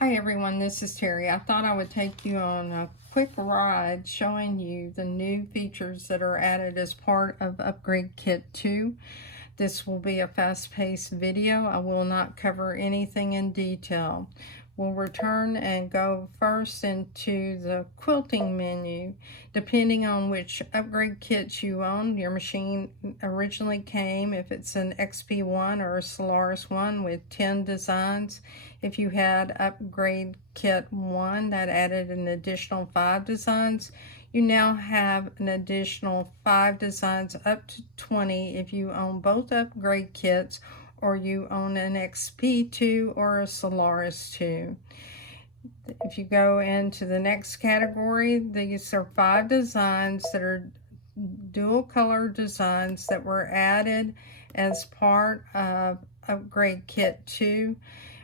Hi everyone, this is Terry. I thought I would take you on a quick ride showing you the new features that are added as part of Upgrade Kit 2. This will be a fast-paced video. I will not cover anything in detail. We'll return and go first into the quilting menu. Depending on which upgrade kits you own, your machine originally came, if it's an XP1 or a Solaris 1, with 10 designs. If you had upgrade kit 1, that added an additional 5 designs. You now have an additional 5 designs, up to 20 if you own both upgrade kits or you own an XP2 or a Solaris 2. If you go into the next category, these are 5 designs that are dual color designs that were added as part of Upgrade Kit 2.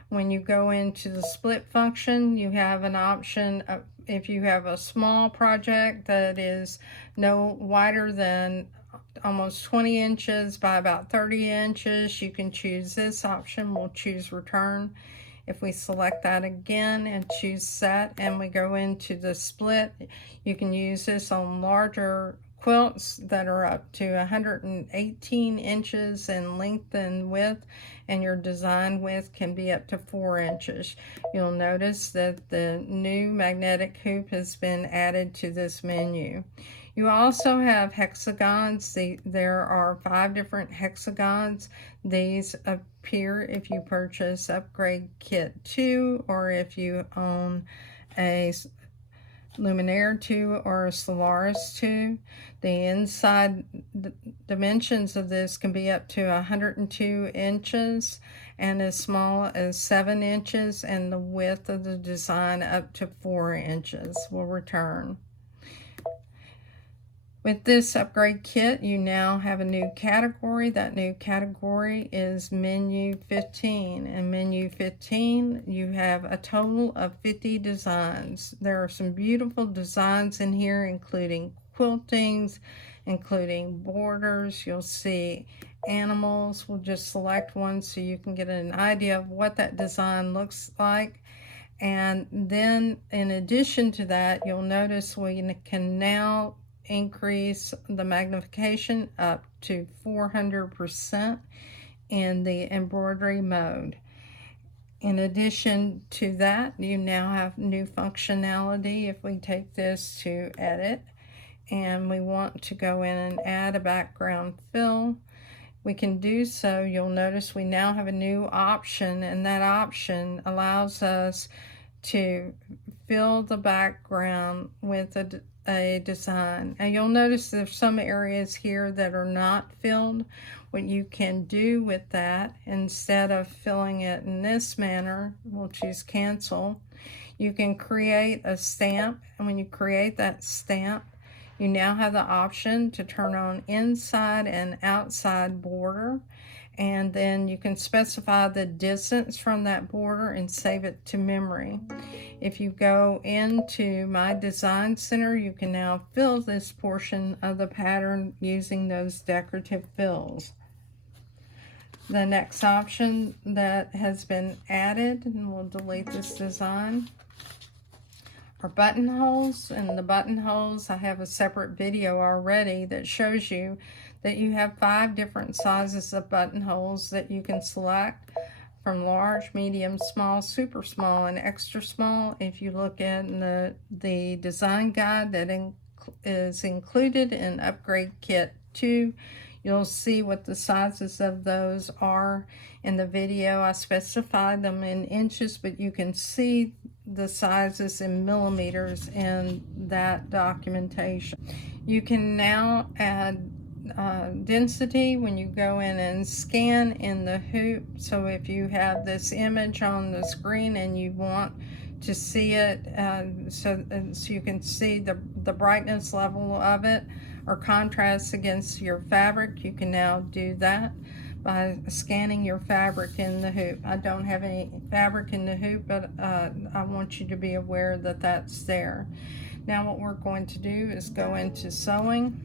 When you go into the split function, you have an option of, if you have a small project that is no wider than almost 20 inches by about 30 inches, you can choose this option. We'll choose return. If we select that again and choose set and we go into the split, you can use this on larger quilts that are up to 118 inches in length and width, and your design width can be up to 4 inches. You'll notice that the new magnetic hoop has been added to this menu. You also have hexagons. There are 5 different hexagons. These appear if you purchase Upgrade Kit 2 or if you own a Luminaire 2 or a Solaris 2. The inside dimensions of this can be up to 102 inches and as small as 7 inches, and the width of the design up to 4 inches. We'll return. With this upgrade kit, you now have a new category. That new category is Menu 15. In Menu 15, you have a total of 50 designs. There are some beautiful designs in here, including quiltings, including borders. You'll see animals. We'll just select one so you can get an idea of what that design looks like. And then in addition to that, you'll notice we can now increase the magnification up to 400% in the embroidery mode. In addition to that, you now have new functionality. If we take this to edit and we want to go in and add a background fill, we can do so. You'll notice we now have a new option, and that option allows us to fill the background with a design. And you'll notice there's some areas here that are not filled. What you can do with that, instead of filling it in this manner, we'll choose cancel. You can create a stamp, and when you create that stamp, you now have the option to turn on inside and outside border, and then you can specify the distance from that border and save it to memory. If you go into My Design Center, you can now fill this portion of the pattern using those decorative fills. The next option that has been added, and we'll delete this design, are buttonholes. And the buttonholes, I have a separate video already that shows you that you have 5 different sizes of buttonholes that you can select, from large, medium, small, super small, and extra small. If you look in the design guide that is included in Upgrade Kit 2, you'll see what the sizes of those are. In the video, I specified them in inches, but you can see the sizes in millimeters in that documentation. You can now add density when you go in and scan in the hoop. So if you have this image on the screen and you want to see it so you can see the brightness level of it or contrast against your fabric, you can now do that by scanning your fabric in the hoop. I don't have any fabric in the hoop, but I want you to be aware that that's there. Now what we're going to do is go into sewing.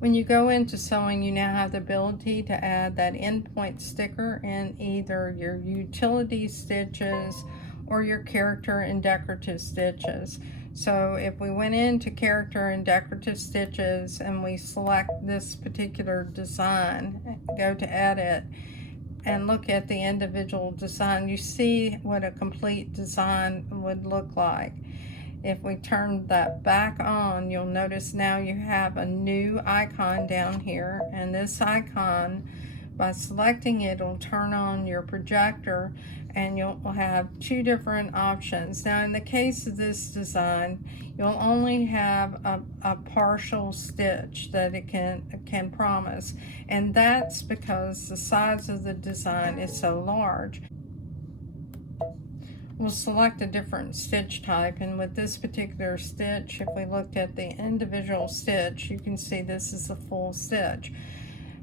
When you go into sewing, you now have the ability to add that endpoint sticker in either your utility stitches or your character and decorative stitches. So if we went into character and decorative stitches and we select this particular design, go to edit, and look at the individual design, you see what a complete design would look like. If we turn that back on, you'll notice now you have a new icon down here, and this icon, by selecting it, will turn on your projector and you'll have two different options. Now in the case of this design, you'll only have a partial stitch that it can promise, and that's because the size of the design is so large. We'll select a different stitch type, and with this particular stitch, if we looked at the individual stitch, you can see this is a full stitch.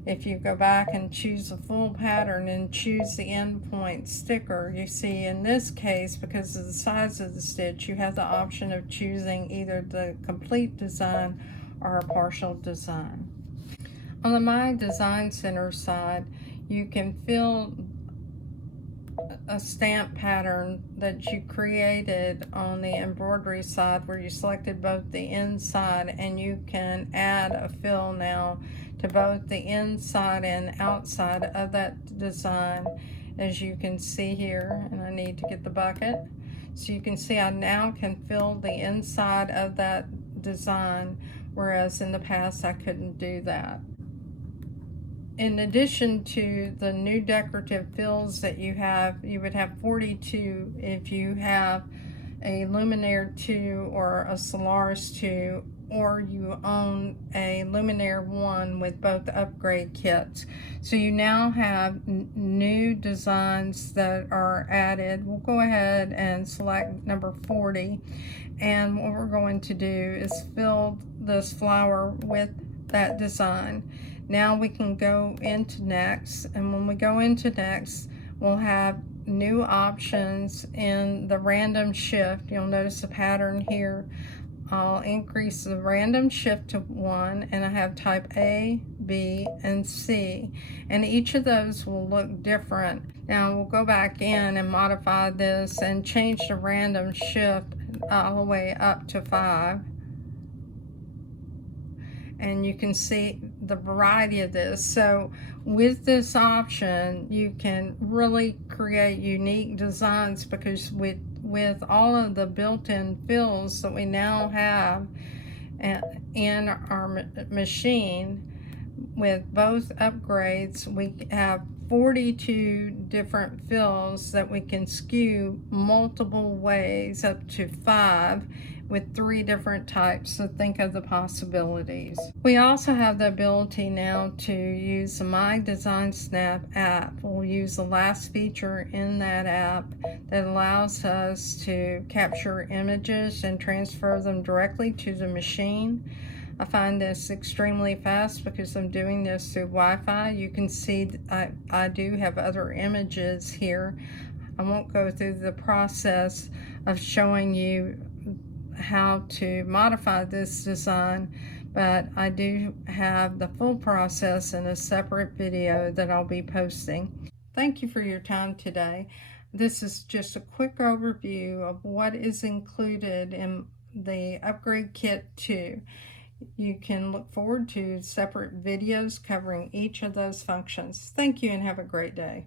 If you go back and choose a full pattern and choose the end point sticker, you see in this case, because of the size of the stitch, you have the option of choosing either the complete design or a partial design. On the My Design Center side, you can fill a stamp pattern that you created on the embroidery side where you selected both the inside, and you can add a fill now to both the inside and outside of that design, as you can see here. And I need to get the bucket so you can see I now can fill the inside of that design, whereas in the past I couldn't do that. In addition to the new decorative fills that you would have 42 if you have a Luminaire 2 or a Solaris 2, or you own a Luminaire 1 with both upgrade kits. So you now have new designs that are added. We'll go ahead and select number 40, and what we're going to do is fill this flower with that design. Now we can go into next, and when we go into next, we'll have new options in the random shift. You'll notice a pattern here. I'll increase the random shift to 1, and I have type A, B, and C, and each of those will look different. Now we'll go back in and modify this and change the random shift all the way up to 5. And you can see the variety of this. So with this option, you can really create unique designs, because with all of the built-in fills that we now have in our machine, with both upgrades, we have 42 different fills that we can skew multiple ways, up to 5, with 3 different types. So think of the possibilities. We also have the ability now to use the My Design Snap app. We'll use the last feature in that app that allows us to capture images and transfer them directly to the machine. I find this extremely fast because I'm doing this through Wi-Fi. You can see I do have other images here. I won't go through the process of showing you how to modify this design, but I do have the full process in a separate video that I'll be posting. Thank you for your time today. This is just a quick overview of what is included in the Upgrade Kit 2. You can look forward to separate videos covering each of those functions. Thank you and have a great day.